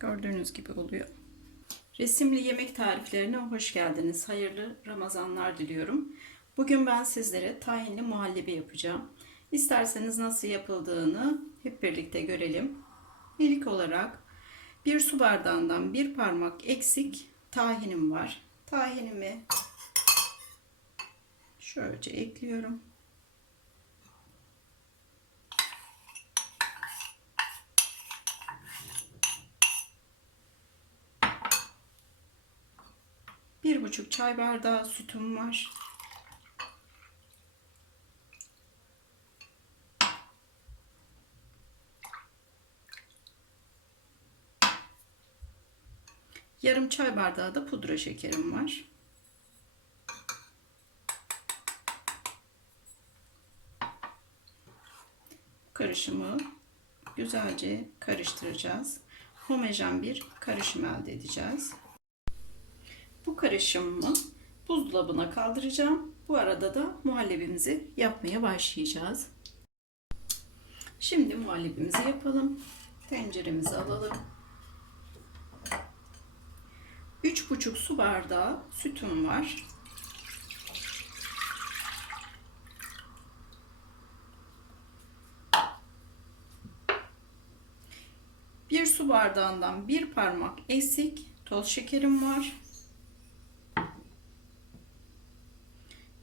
Gördüğünüz gibi oluyor. Resimli yemek tariflerine hoş geldiniz. Hayırlı Ramazanlar diliyorum. Bugün ben sizlere tahinli muhallebi yapacağım. İsterseniz nasıl yapıldığını hep birlikte görelim. İlk olarak bir su bardağından bir parmak eksik tahinim var. Tahinimi şöylece ekliyorum. Bir buçuk çay bardağı sütüm var. Yarım çay bardağı da pudra şekerim var. Karışımı güzelce karıştıracağız. Homojen bir karışım elde edeceğiz. Bu karışımımı buzdolabına kaldıracağım. Bu arada da muhallebimizi yapmaya başlayacağız. Şimdi muhallebimizi yapalım. Tenceremizi alalım. 3,5 su bardağı sütüm var. Bir su bardağından bir parmak esik toz şekerim var.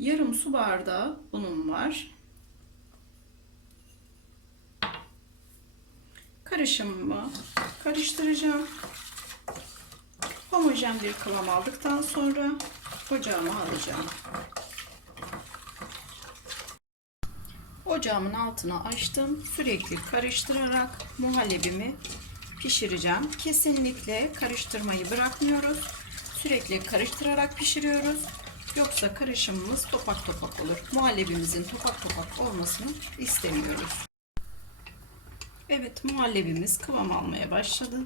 Yarım su bardağı unum var. Karışımımı karıştıracağım. Homojen bir kıvam aldıktan sonra ocağıma alacağım. Ocağımın altına açtım. Sürekli karıştırarak muhallebimi pişireceğim. Kesinlikle karıştırmayı bırakmıyoruz. Sürekli karıştırarak pişiriyoruz. Yoksa karışımımız topak topak olur. Muhallebimizin topak topak olmasını istemiyoruz. Evet muhallebimiz kıvam almaya başladı.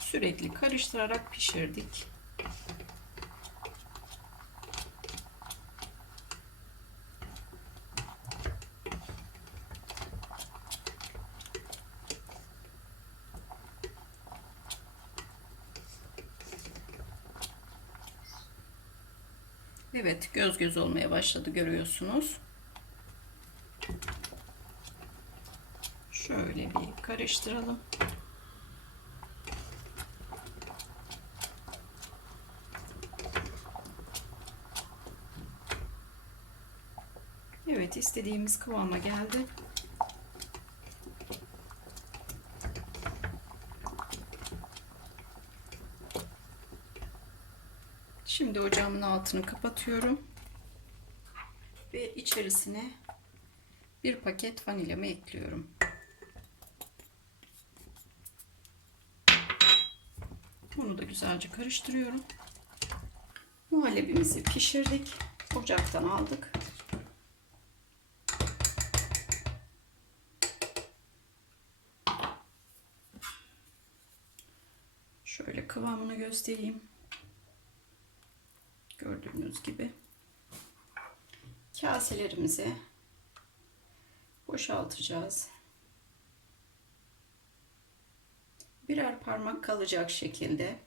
Sürekli karıştırarak pişirdik. Evet göz göz olmaya başladı görüyorsunuz. Şöyle bir karıştıralım. Evet istediğimiz kıvama geldi. Şimdi ocağımın altını kapatıyorum. Ve içerisine bir paket vanilyamı ekliyorum. Bunu da güzelce karıştırıyorum. Muhallebimizi pişirdik. Ocaktan aldık. Şöyle kıvamını göstereyim. Gördüğünüz gibi. Kaselerimize boşaltacağız. Birer parmak kalacak şekilde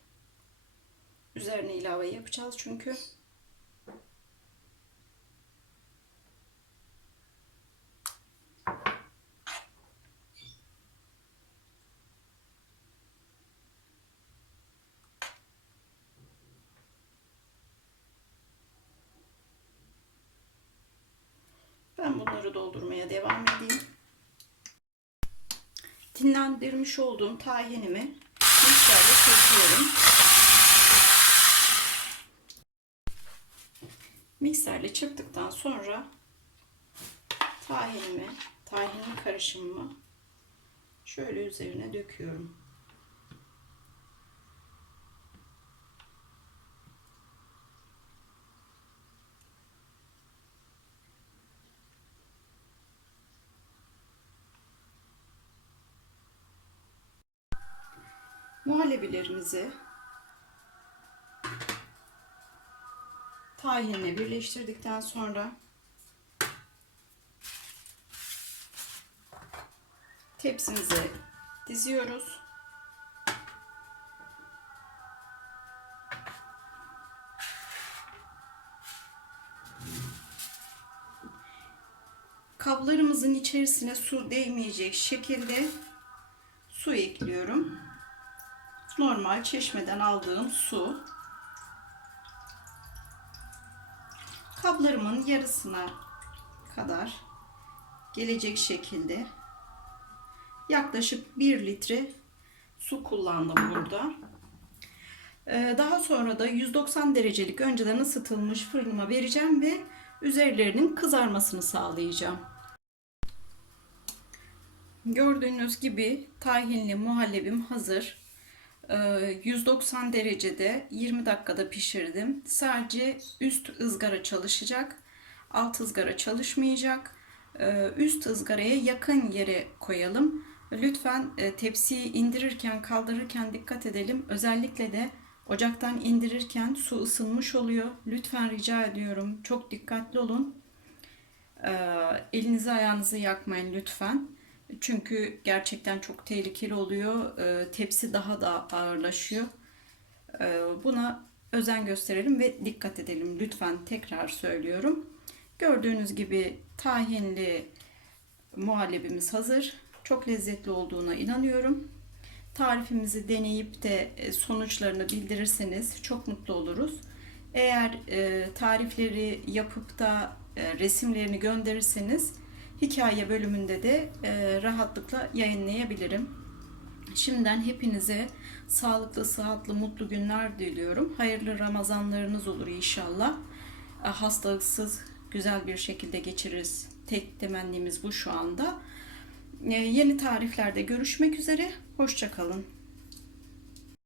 üzerine ilave yapacağız çünkü. Ben bunları doldurmaya devam edeyim. Dinlendirmiş olduğum tahinimi miktarda çırpıyorum. Mikserle çırptıktan sonra tahinimi, tahinin karışımımı şöyle üzerine döküyorum. Muhallebilerimizi tahinle birleştirdikten sonra tepsimize diziyoruz. Kablarımızın içerisine su değmeyecek şekilde su ekliyorum. Normal çeşmeden aldığım su. Kablarımın yarısına kadar gelecek şekilde yaklaşık 1 litre su kullandım burada. Ee, Daha sonra da 190 derecelik önceden ısıtılmış fırınıma vereceğim ve üzerlerinin kızarmasını sağlayacağım. Gördüğünüz gibi tahinli muhallebim hazır. Ee, 190 derecede 20 dakikada pişirdim. Sadece üst ızgara çalışacak. Alt ızgara çalışmayacak. Ee, Üst ızgaraya yakın yere koyalım. Lütfen e, tepsiyi indirirken, kaldırırken dikkat edelim. Özellikle de ocaktan indirirken su ısınmış oluyor. Lütfen rica ediyorum. Çok dikkatli olun. Ee, Elinizi ayağınızı yakmayın lütfen. Çünkü gerçekten çok tehlikeli oluyor. Ee, Tepsi daha da ağırlaşıyor. Ee, Buna özen gösterelim ve dikkat edelim. Lütfen tekrar söylüyorum. Gördüğünüz gibi tahinli muhallebimiz hazır. Çok lezzetli olduğuna inanıyorum. Tarifimizi deneyip de e, sonuçlarını bildirirseniz çok mutlu oluruz. Eğer e, tarifleri yapıp da e, resimlerini gönderirseniz hikaye bölümünde de e, rahatlıkla yayınlayabilirim. Şimdiden hepinize sağlıklı, sıhhatli, mutlu günler diliyorum. Hayırlı Ramazanlarınız olur inşallah. E, Hastalıksız güzel bir şekilde geçiririz. Tek temennimiz bu şu anda. E, Yeni tariflerde görüşmek üzere. Hoşçakalın.